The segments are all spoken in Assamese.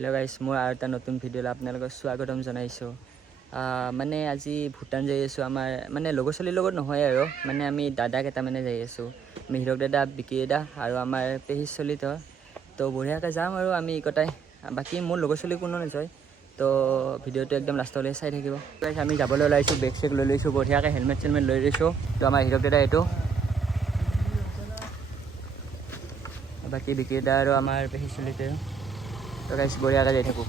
हेलो गाइस मोर आर এটা নতুন ভিডিঅ' আপোনালোকক স্বাগতম জনাইছো মানে আজি ভূটান যাই আছো আমাৰ মানে লগৰ চলিৰ লগত নহয় আৰু মানে আমি দাদা কেটা মানে যাই আছো মিহিৰক দাদা বিকি দাদা আৰু আমাৰ পেহি চলিত তো বঢ়িয়াকৈ যাম আৰু আমি কটাই বাকি মোৰ লগৰ চলি কোনো নাযায় তো ভিডিঅ'টো একদম লাষ্টলৈ চাই থাকিব গাইস আমি যাবলৈ ওলাইছো বেগ চেক লৈ লৈছো বঢ়িয়াকৈ হেলমেট চেলমেট লৈ লৈছো তো আমাৰ হিৰক দাদা এইটো বাকি বিকি দাদা আৰু আমাৰ পেহি চলিতে तो गाइस बढ़िया का देखो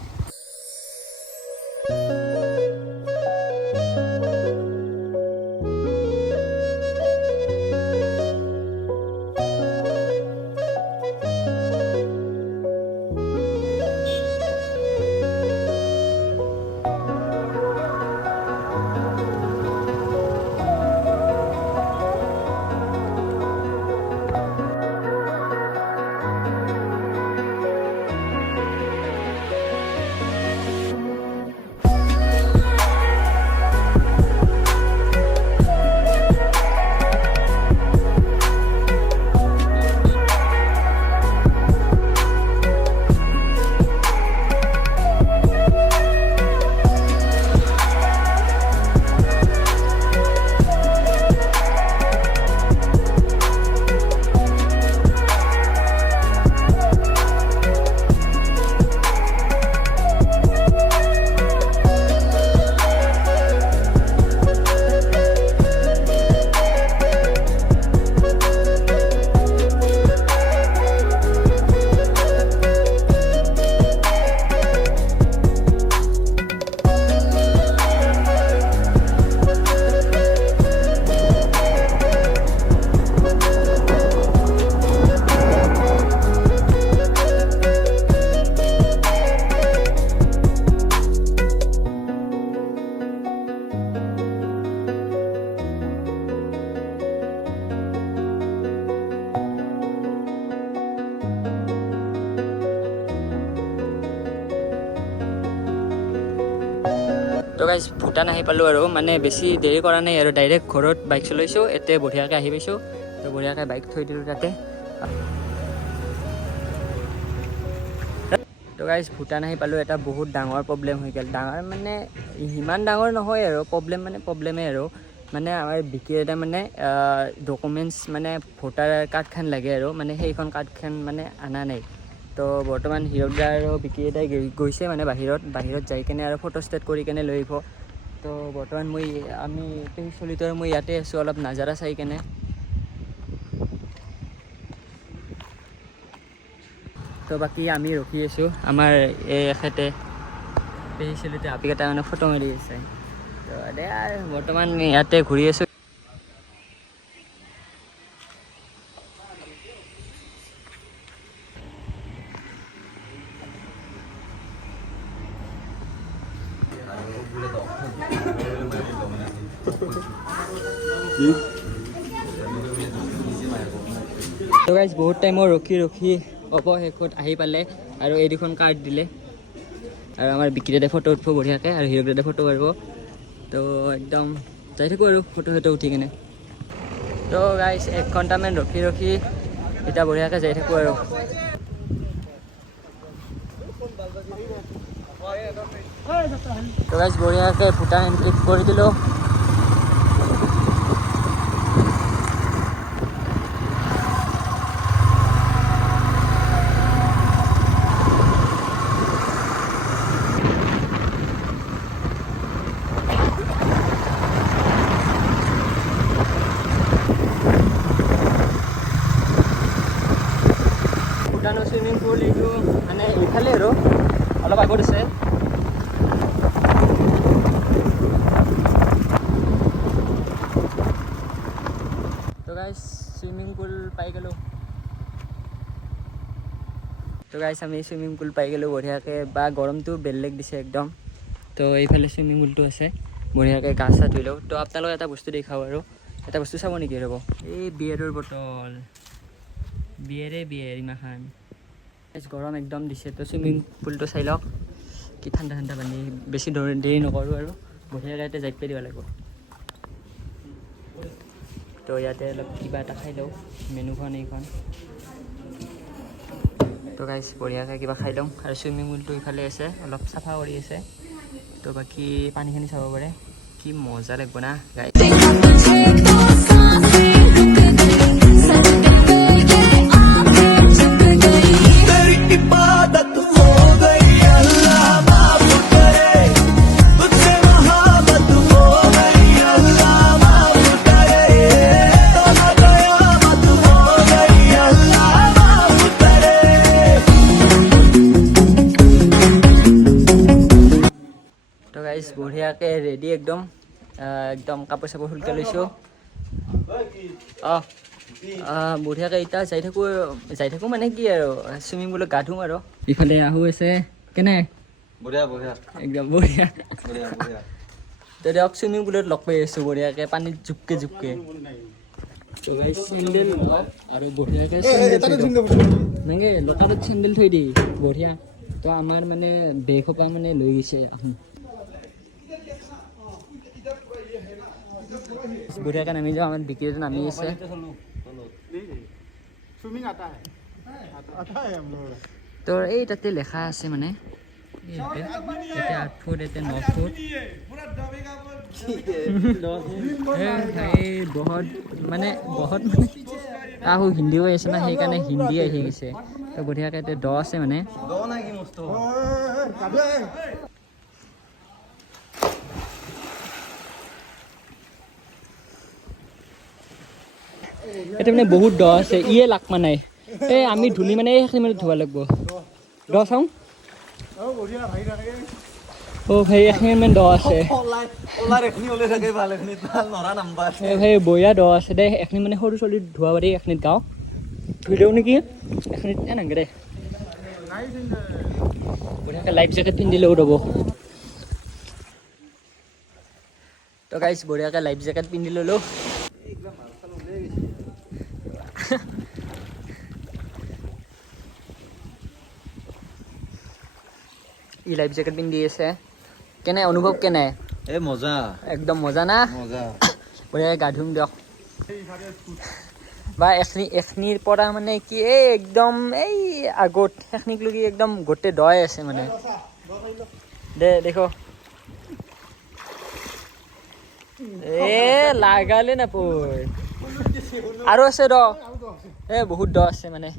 तो गाइस भूटान आহি পালো আৰু মানে বেছি দেৰি কৰা নাই আৰু ডাইৰেক্ট ঘৰত বাইক চলাইছো এতে বঢ়িয়াকৈ আহি পাইছো তো বঢ়িয়াকৈ বাইক থৈ দিলো তাতে তো গাইস ভূটান আহি পালো এটা বহুত ডাঙৰ প্ৰবলেম হৈ গল ডাঙৰ মানে ইমান ডাঙৰ নহয় আৰু প্ৰবলেম মানে প্ৰবলেমে আৰু মানে আমাৰ বিকি এটা মানে ডকুমেন্টস মানে ভোটাৰ কাৰ্ড খান লাগে আৰু মানে সেইখন কাৰ্ড খান মানে আনা নাই তো বৰ্তমান হিৰক দা আৰু বিকি এটাই গৈছে মানে বাহিৰত যাই কেনে আৰু ফটো ষ্টেট কৰি কেনে লৈ আহিব তো বৰ্তমান আমি পেহি চলিত মই ইয়াতে আছো অলপ নাজাৰা চাই কেনে তো বাকি আমি ৰখি আছো আমাৰ এই এখেতে পেহি চলিতে আপিকেইটা মানে ফটো মাৰি আছে তো দে বৰ্তমান ইয়াতে ঘূৰি আছো তো গাইস বহুত টাইমৰ ৰখি অৱশেষত আহি পালে আৰু এই দুখন কাৰ্ড দিলে আৰু আমাৰ বিক্ৰীতে ফটো উঠিব বঢ়িয়াকৈ আৰু হিৰক দাদা ফটো মাৰিব তো একদম যাই থাকোঁ আৰু ফটো উঠি কেনে তো গাইস 1 ঘণ্টামান ৰখি এতিয়া বঢ়িয়াকৈ যাই থাকোঁ আৰু তো গাইস বঢ়িয়াকৈ ভূটান এন্ট্ৰি কৰি দিলোঁ ভূটানৰ সুইমিং পুল এইটো মানে ইফালে আৰু অলপ আগত আছে তো গাইস সুইমিং পুল পাই গ'লো আমি সুইমিং পুল পাই গ'লো বঢ়িয়াকৈ বা গৰমটো বেলেগ দিছে একদম তো এইফালে সুইমিং পুলটো আছে বঢ়িয়াকৈ গা চা ধুই লওঁ তো আপোনালোকক এটা বস্তু দেখাওঁ আৰু এটা বস্তু চাব নেকি ৰ'ব এই বিয়েৰৰ বটল বিয়েৰ ইমাখান গৰম একদম দিছে তো সুইমিং পুলটো চাই লওক কি ঠাণ্ডা পানী বেছি দেৰি নকৰোঁ আৰু বঢ়িয়াকৈ ইয়াতে যাই দিব লাগিব তো ইয়াতে অলপ কিবা এটা খাই লওঁ মেনুখন এইখন তো তো গাইজ বঢ়িয়াকৈ কিবা খাই লওঁ আৰু চুইমিং পুলটো ইফালে আছে অলপ চাফা কৰি আছে তো বাকী পানীখিনি চাব পাৰে কি মজা লাগিব না গাইজ বঢ়িয়াকে ৰেডি একদম একদম কাপোৰ চাপোৰ খুলকে লৈছোঁ বঢ়িয়াকে এতিয়া যাই থাকোঁ মানে কি আৰু চুইমিং পুলত গা ধুম আৰু ইফালে আহু আছে কেনে একদম বঢ়িয়া তো দিয়ক চুইমিং পুলত লগ পাই আছোঁ বঢ়িয়াকে পানীত জুপকে চেণ্ডেল আৰু বঢ়িয়াকে এনেকৈ লকাৰত চেণ্ডেল থৈ দি বঢ়িয়া তো আমাৰ মানে বেগ সোপা মানে লৈ গৈছে বঢ়িয়াকৈ নামি যাওঁ আমাৰ বিক্ৰীটো নামি আছে তোৰ এই তাতে লেখা আছে মানে ইয়াতে 8 ফুট ইয়াতে 9 ফুট বহুত মানে আহো হিন্দী হৈ আছে না সেইকাৰণে হিন্দী আহি গৈছে তো বঢ়িয়াকৈ ইয়াতে দ আছে মানে এটা মানে বহুত দ আছে ইয়ে লাগ মানে এই আমি ধুলি মানে এইখিনি মানে ধুব লাগিব দ চাওঁ ভাই এইখিনি মানে দ আছে ভাই বঢ়িয়া দ আছে দে এইখিনি মানে সৰু ছোৱালী ধুব পাৰি এইখিনিত গাওঁ ভিডিঅ' নেকি এইখিনিত নাগে দে বঢ়িয়াকৈ লাইফ জেকেট পিন্ধিলেও ৰ'ব তো গাইজ বঢ়িয়াকৈ লাইফ জেকেট পিন্ধি ল'লোঁ ই লাইফ জেকেট পিন্ধি আছে কেনে অনুভৱ কেনে মজা একদম মজা না বঢ়িয়াকৈ গা ধুম দিয়ক বা এখনিৰ পৰা মানে কি এই একদম এই আগত সেইখিনিক লগি একদম গোটেই দই আছে মানে দে দেখো লাগালে নাপয় আৰু আছে দ বহুত দ আছে মানে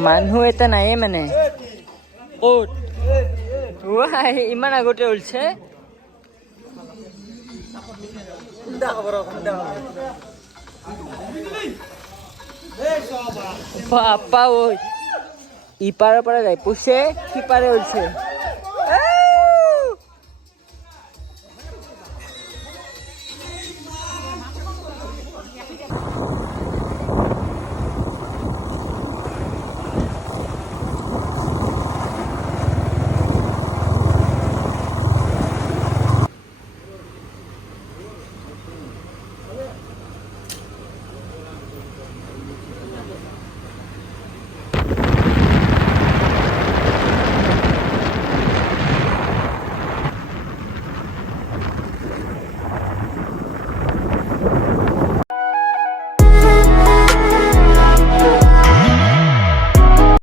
মানুহ এটা নাইয়ে মানে ক'ত ইমান আগতে উলছে বাপ্পা ঐ ইপাৰৰ পৰা যাই পুছে সিপাৰে উলছে